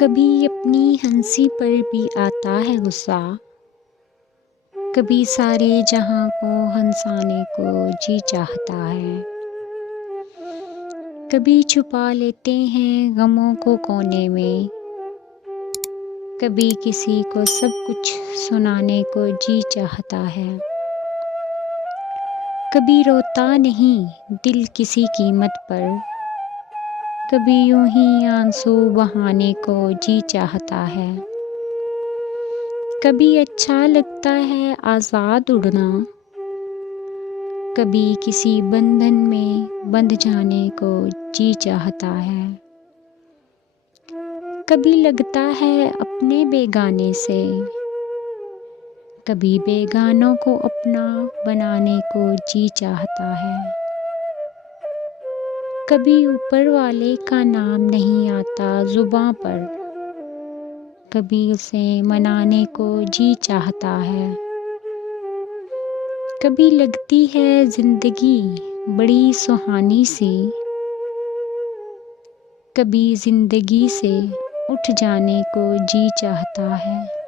कभी अपनी हंसी पर भी आता है गुस्सा, कभी सारे जहां को हंसाने को जी चाहता है। कभी छुपा लेते हैं गमों को कोने में, कभी किसी को सब कुछ सुनाने को जी चाहता है। कभी रोता नहीं दिल किसी कीमत पर, कभी यूं ही आंसू बहाने को जी चाहता है। कभी अच्छा लगता है आज़ाद उड़ना, कभी किसी बंधन में बंध जाने को जी चाहता है। कभी लगता है अपने बेगाने से, कभी बेगानों को अपना बनाने को जी चाहता है। कभी ऊपर वाले का नाम नहीं आता जुबां पर, कभी उसे मनाने को जी चाहता है। कभी लगती है जिंदगी बड़ी सुहानी सी, कभी जिंदगी से उठ जाने को जी चाहता है।